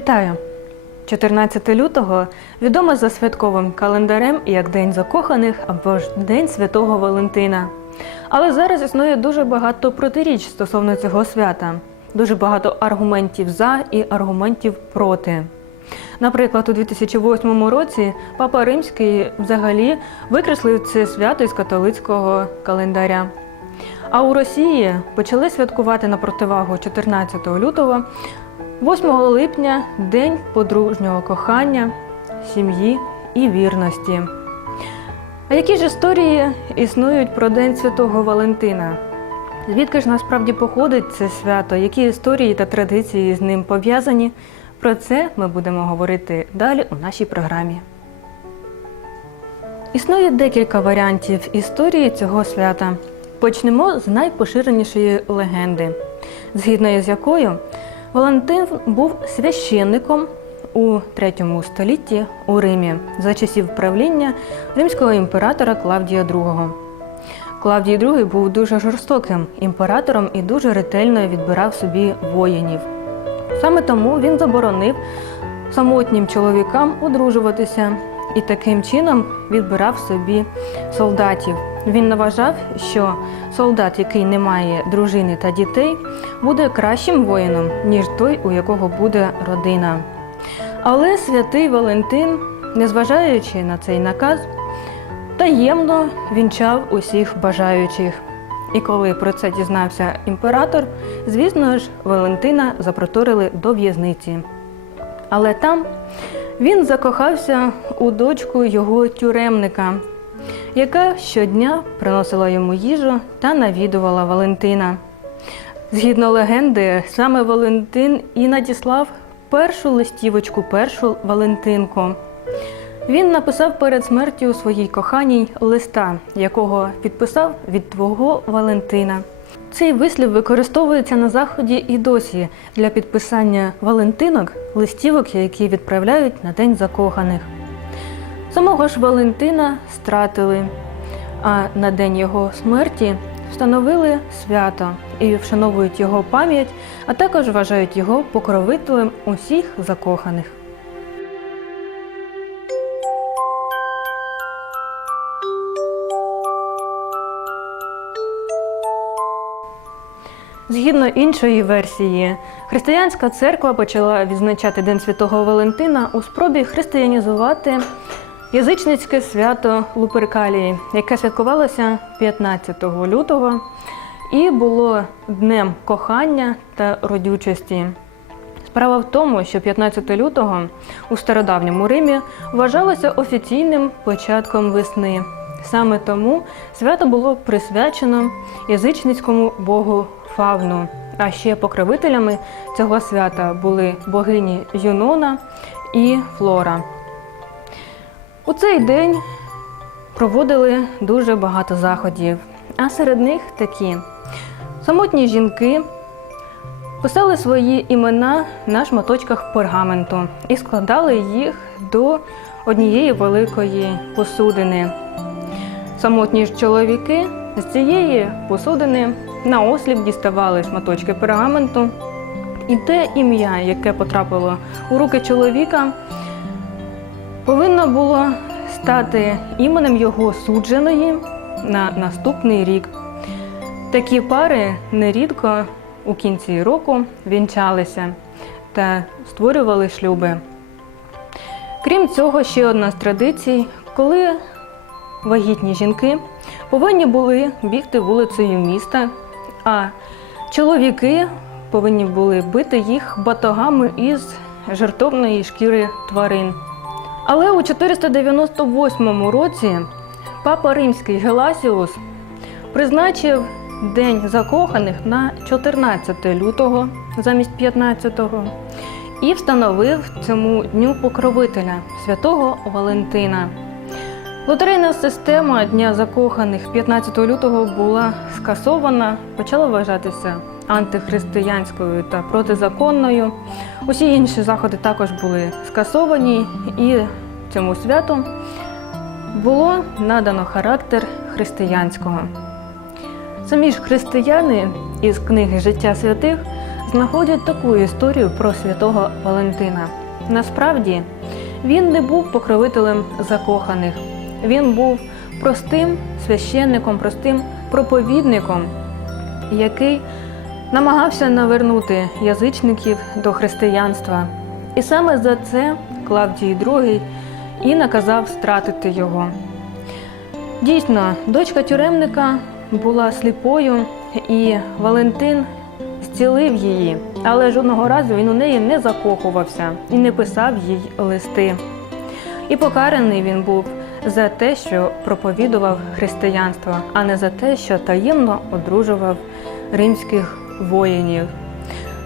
Вітаю! 14 лютого відомо за святковим календарем як День закоханих або ж День Святого Валентина. Але зараз існує дуже багато протиріч стосовно цього свята, дуже багато аргументів за і аргументів проти. Наприклад, у 2008 році Папа Римський взагалі викреслив це свято із католицького календаря. А у Росії почали святкувати на противагу 14 лютого 8 липня День подружнього кохання, сім'ї і вірності. А які ж історії існують про День Святого Валентина? Звідки ж насправді походить це свято? Які історії та традиції з ним пов'язані? Про це ми будемо говорити далі у нашій програмі. Існує декілька варіантів історії цього свята. Почнемо з найпоширенішої легенди, згідно з якою Валентин був священником у третьому столітті у Римі за часів правління римського імператора Клавдія II. Клавдій II був дуже жорстоким імператором і дуже ретельно відбирав собі воїнів. Саме тому він заборонив самотнім чоловікам одружуватися і таким чином відбирав собі солдатів. Він наважав, що солдат, який не має дружини та дітей, буде кращим воїном, ніж той, у якого буде родина. Але святий Валентин, незважаючи на цей наказ, таємно вінчав усіх бажаючих. І коли про це дізнався імператор, звісно ж, Валентина запроторили до в'язниці. Але там він закохався у дочку його тюремника, яка щодня приносила йому їжу та навідувала Валентина. Згідно легенди, саме Валентин і надіслав першу листівочку, першу Валентинку. Він написав перед смертю своїй коханій листа, якого підписав від твого Валентина. Цей вислів використовується на заході і досі для підписання Валентинок, листівок, які відправляють на День закоханих. Самого ж Валентина стратили, а на день його смерті встановили свято і вшановують його пам'ять, а також вважають його покровителем усіх закоханих. Згідно іншої версії, християнська церква почала відзначати День Святого Валентина у спробі християнізувати язичницьке свято Луперкалії, яке святкувалося 15 лютого і було днем кохання та родючості. Справа в тому, що 15 лютого у стародавньому Римі вважалося офіційним початком весни. Саме тому свято було присвячено язичницькому богу Фавну. А ще покровителями цього свята були богині Юнона і Флора. У цей день проводили дуже багато заходів, а серед них такі самотні жінки писали свої імена на шматочках пергаменту і складали їх до однієї великої посудини. Самотні ж чоловіки з цієї посудини на осліп діставали шматочки пергаменту, і те ім'я, яке потрапило у руки чоловіка, повинно було стати іменем його судженої на наступний рік. Такі пари нерідко у кінці року вінчалися та створювали шлюби. Крім цього, ще одна з традицій, коли вагітні жінки повинні були бігти вулицею міста, а чоловіки повинні були бити їх батогами із жартовної шкіри тварин. Але у 498 році папа римський Геласіус призначив День закоханих на 14 лютого замість 15-го і встановив цьому дню покровителя святого Валентина. Лотерейна система Дня закоханих 15 лютого була скасована, почала вважатися антихристиянською та протизаконною. Усі інші заходи також були скасовані, і цьому святу було надано характер християнського. Самі ж християни із книги Життя святих знаходять таку історію про святого Валентина. Насправді він не був покровителем закоханих, він був простим священником, простим проповідником, який намагався навернути язичників до християнства. І саме за це Клавдій II і наказав стратити його. Дійсно, дочка тюремника була сліпою, і Валентин зцілив її, але жодного разу він у неї не закохувався і не писав їй листи. І покараний він був за те, що проповідував християнство, а не за те, що таємно одружував римських воїнів.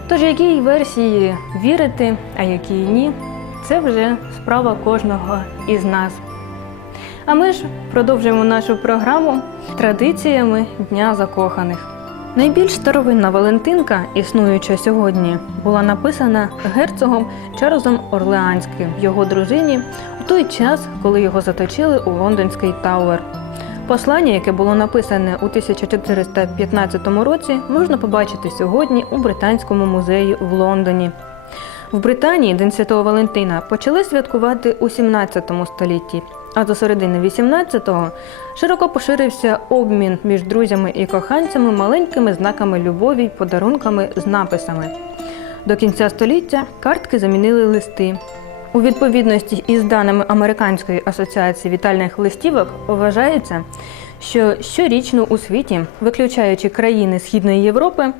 Тож якій версії вірити, а якій ні, це вже справа кожного із нас. А ми ж продовжуємо нашу програму традиціями Дня закоханих. Найбільш старовинна Валентинка, існуюча сьогодні, була написана герцогом Чарльзом Орлеанським, його дружині, у той час, коли його заточили у лондонський Тауер. Послання, яке було написане у 1415 році, можна побачити сьогодні у Британському музеї в Лондоні. В Британії День Святого Валентина почали святкувати у 17 столітті, а до середини 18-го широко поширився обмін між друзями і коханцями маленькими знаками любові й подарунками з написами. До кінця століття картки замінили листи. У відповідності із даними Американської асоціації вітальних листівок вважається, що щорічно у світі, виключаючи країни Східної Європи,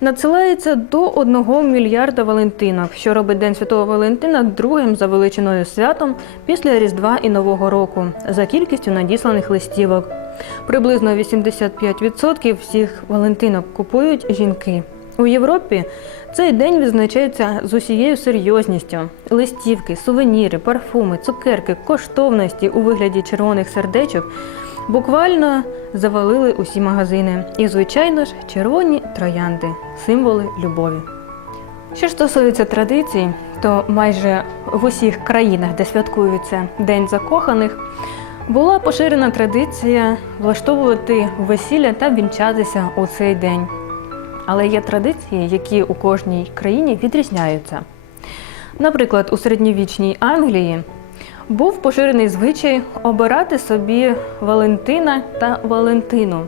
надсилається до 1 мільярда Валентинок, що робить День Святого Валентина другим за величиною святом після Різдва і Нового року за кількістю надісланих листівок. Приблизно 85% всіх Валентинок купують жінки. У Європі цей день відзначається з усією серйозністю: листівки, сувеніри, парфуми, цукерки, коштовності у вигляді червоних сердечок буквально завалили усі магазини. І, звичайно ж, червоні троянди символи любові. Що ж стосується традицій, то майже в усіх країнах, де святкується День закоханих, була поширена традиція влаштовувати весілля та вінчатися у цей день. Але є традиції, які у кожній країні відрізняються. Наприклад, у середньовічній Англії був поширений звичай обирати собі Валентина та Валентину.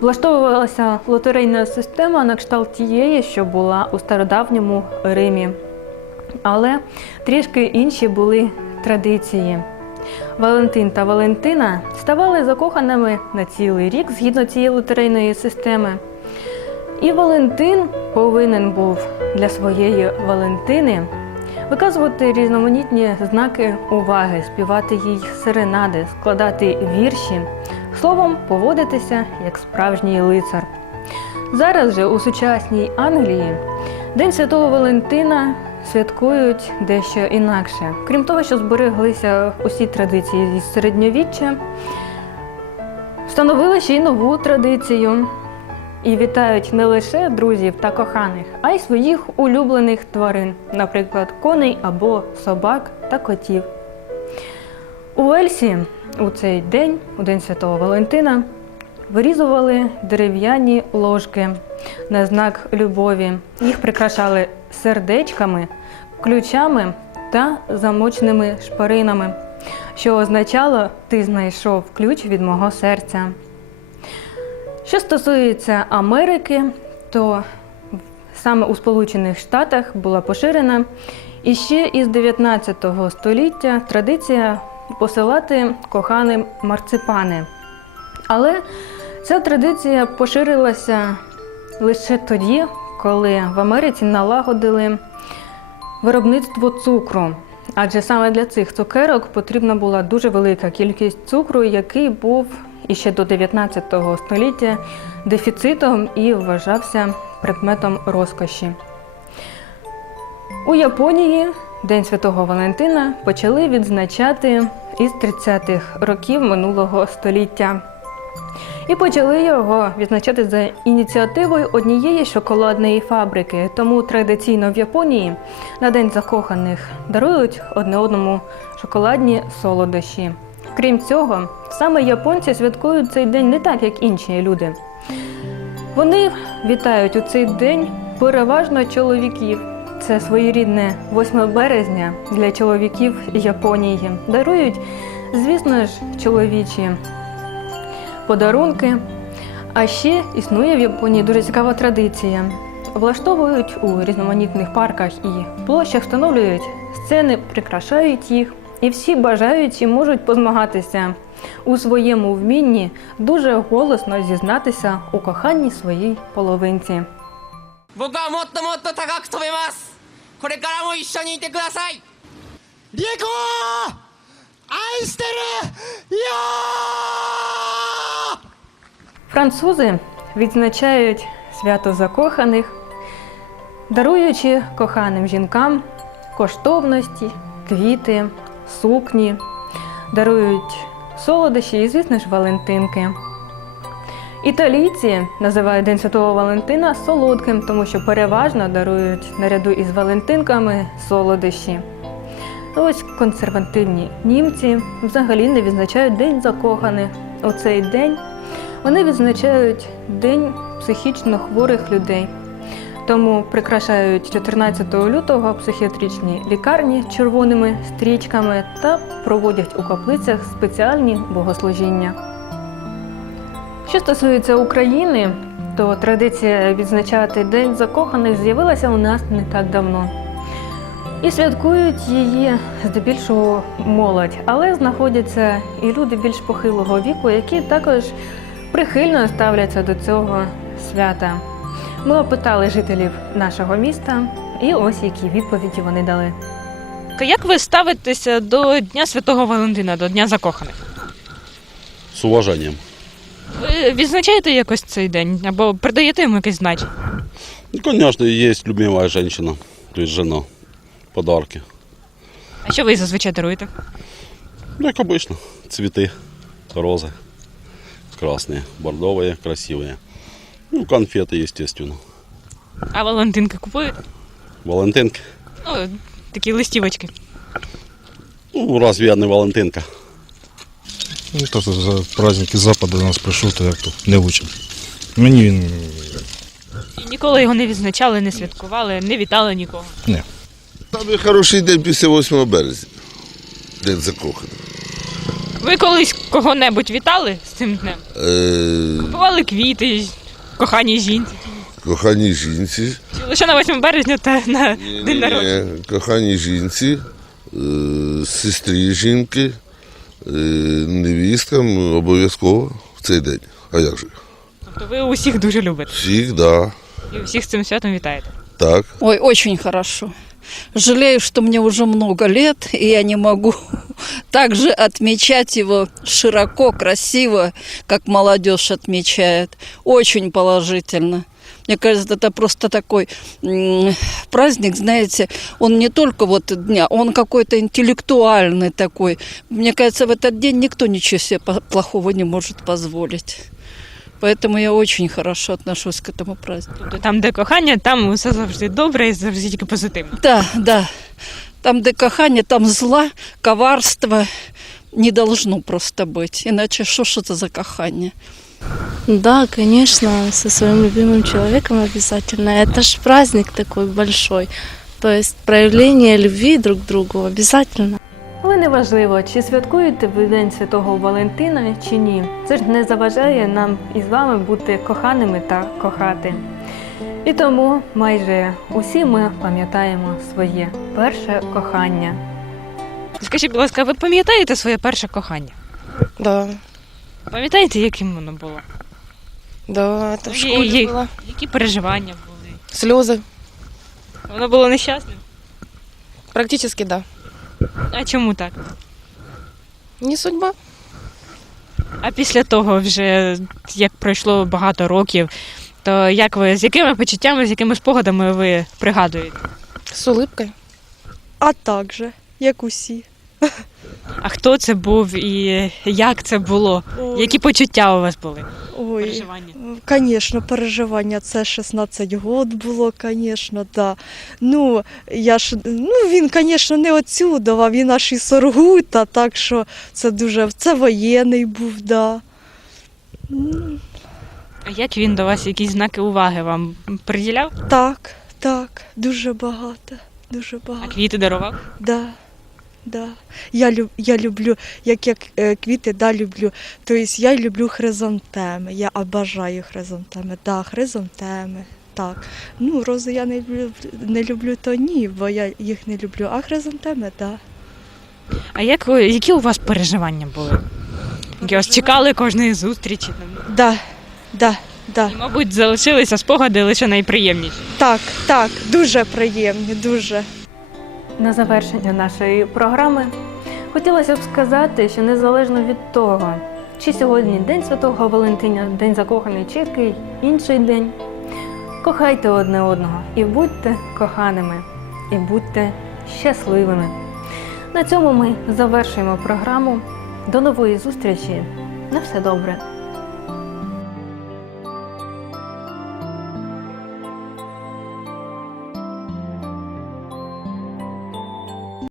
Влаштовувалася лотерейна система на кшталт тієї, що була у стародавньому Римі. Але трішки інші були традиції. Валентин та Валентина ставали закоханими на цілий рік згідно цієї лотерейної системи. І Валентин повинен був для своєї Валентини виказувати різноманітні знаки уваги, співати їй серенади, складати вірші, словом, поводитися як справжній лицар. Зараз же у сучасній Англії День Святого Валентина святкують дещо інакше. Крім того, що збереглися усі традиції зі середньовіччя, встановили ще й нову традицію і вітають не лише друзів та коханих, а й своїх улюблених тварин, наприклад, коней або собак та котів. У Вельсі у цей день, у День Святого Валентина, вирізували дерев'яні ложки на знак любові. Їх прикрашали сердечками, ключами та замочними шпаринами, що означало ти знайшов ключ від мого серця. Що стосується Америки, то саме у Сполучених Штатах була поширена і ще із 19 століття традиція посилати коханим марципани. Але ця традиція поширилася лише тоді, коли в Америці налагодили виробництво цукру. Адже саме для цих цукерок потрібна була дуже велика кількість цукру, який був іще до 19 століття дефіцитом і вважався предметом розкоші. У Японії День Святого Валентина почали відзначати із 30-х років минулого століття. І почали його відзначати за ініціативою однієї шоколадної фабрики. Тому традиційно в Японії на День закоханих дарують одне одному шоколадні солодощі. Крім цього, саме японці святкують цей день не так, як інші люди. Вони вітають у цей день переважно чоловіків. Це своєрідне 8 березня для чоловіків Японії. Дарують, звісно ж, чоловічі подарунки. А ще існує в Японії дуже цікава традиція. Влаштовують у різноманітних парках і площах, встановлюють сцени, прикрашають їх, і всі бажаючі можуть позмагатися. У своєму вмінні дуже голосно зізнатися у коханні своїй половинці. Французи відзначають свято закоханих, даруючи коханим жінкам коштовності, квіти сукні, дарують солодощі і, звісно ж, Валентинки. Італійці називають День Святого Валентина солодким, тому що переважно дарують наряду із Валентинками солодощі. Ось консервативні німці взагалі не відзначають День закоханих. У цей день вони відзначають День психічно хворих людей. Тому прикрашають 14 лютого психіатричні лікарні червоними стрічками та проводять у каплицях спеціальні богослужіння. Що стосується України, то традиція відзначати День закоханих з'явилася у нас не так давно. І святкують її здебільшого молодь, але знаходяться і люди більш похилого віку, які також прихильно ставляться до цього свята. Ми опитали жителів нашого міста, і ось які відповіді вони дали. Як ви ставитеся до Дня Святого Валентина, до Дня закоханих? С уважением. Ви відзначаєте якось цей день або придаєте йому якесь значення? Ну, конечно, есть любимая женщина, то есть жена. Подарки. А що ви зазвичай даруєте? Ну, как обычно. Цветы, розы. Красные, бордовые, красивые. Ну, конфеты, естественно. А Валентинки купуєте? Валентинки. Ну, такі листівочки. Ну, разве я не Валентинка? Ну, то за праздники Западу до нас прийшов, то як то не учить. Мені він І ніколи його не відзначали, не святкували, не вітали нікого. не. Саме хороший день після 8 березня. День закоханих. Ви колись кого-небудь вітали з цим днем? Е, Купували квіти, коханій жінці. коханій жінці. Лише на 8 березня та на день народження? Ні, коханій жінці, е, сестрі жінки, е, невісткам обов'язково в цей день. А як же? Тобто ви усіх дуже любите Всіх, да. і всіх з цим святом вітаєте. Так. Ой, очень хорошо. Жалею, что мне уже много лет, и я не могу также отмечать его широко, красиво, как молодежь отмечает. Очень положительно. Мне кажется, это просто такой м, праздник, знаете, он не только вот дня, он какой-то интеллектуальный такой. Мне кажется, в этот день никто ничего себе по- плохого не может позволить. Поэтому я очень хорошо отношусь к этому празднику. Там, де кохання, там усе завжди добре і завжди тільки позитивно. Да, да. Там, де кохання, там зла, коварства не должно просто быть. Иначе что ж это за кохание? Да, конечно, со своим любимым человеком обязательно. Это ж праздник такой большой. То есть проявление любви друг к другу обязательно. Але неважливо, чи святкуєте ви День Святого Валентина чи ні. Це ж не заважає нам із вами бути коханими та кохати. І тому майже усі ми пам'ятаємо своє перше кохання. Скажіть, будь ласка, ви пам'ятаєте своє перше кохання? Да, Пам'ятаєте, яким воно було? да, это в Є- школе є- было. Які переживання були? Слезы. Воно було нещасним? Практически да. А чому так? Не судьба. А після того, вже як пройшло багато років, то як ви з якими почуттями, з якими спогадами ви пригадуєте? З улыбкой. А так же, як усі. А хто це був і як це було? Які почуття у вас були? ой, Переживання? Звісно, переживання. Це 16 год було, звісно, да. Ну, я ж, ну, він, звісно, не отсюдова, він аж із Соргута, так що це дуже, це воєнний був, да. А як він до вас якісь знаки уваги вам приділяв? Так, так, дуже багато, дуже А квіти дарував? Да, да. Я, люб, я люблю, як я е, квіти да, люблю. Тобто я люблю хризантеми. Я обожаю хризантеми. Да, хризантеми. Так. Ну, рози я не люблю, не люблю, то ні, бо я їх не люблю. А хризантеми, так. Да. А як ви, які у вас переживання були? Які вас чекали кожної зустрічі? Да, да, да. І, мабуть, залишилися спогади лише найприємніші. Так, так, дуже приємні, дуже. На завершення нашої програми хотілося б сказати, що незалежно від того, чи сьогодні День Святого Валентина, День закоханий, чи який інший день, кохайте одне одного і будьте коханими, і будьте щасливими. На цьому ми завершуємо програму. До нової зустрічі. На все добре.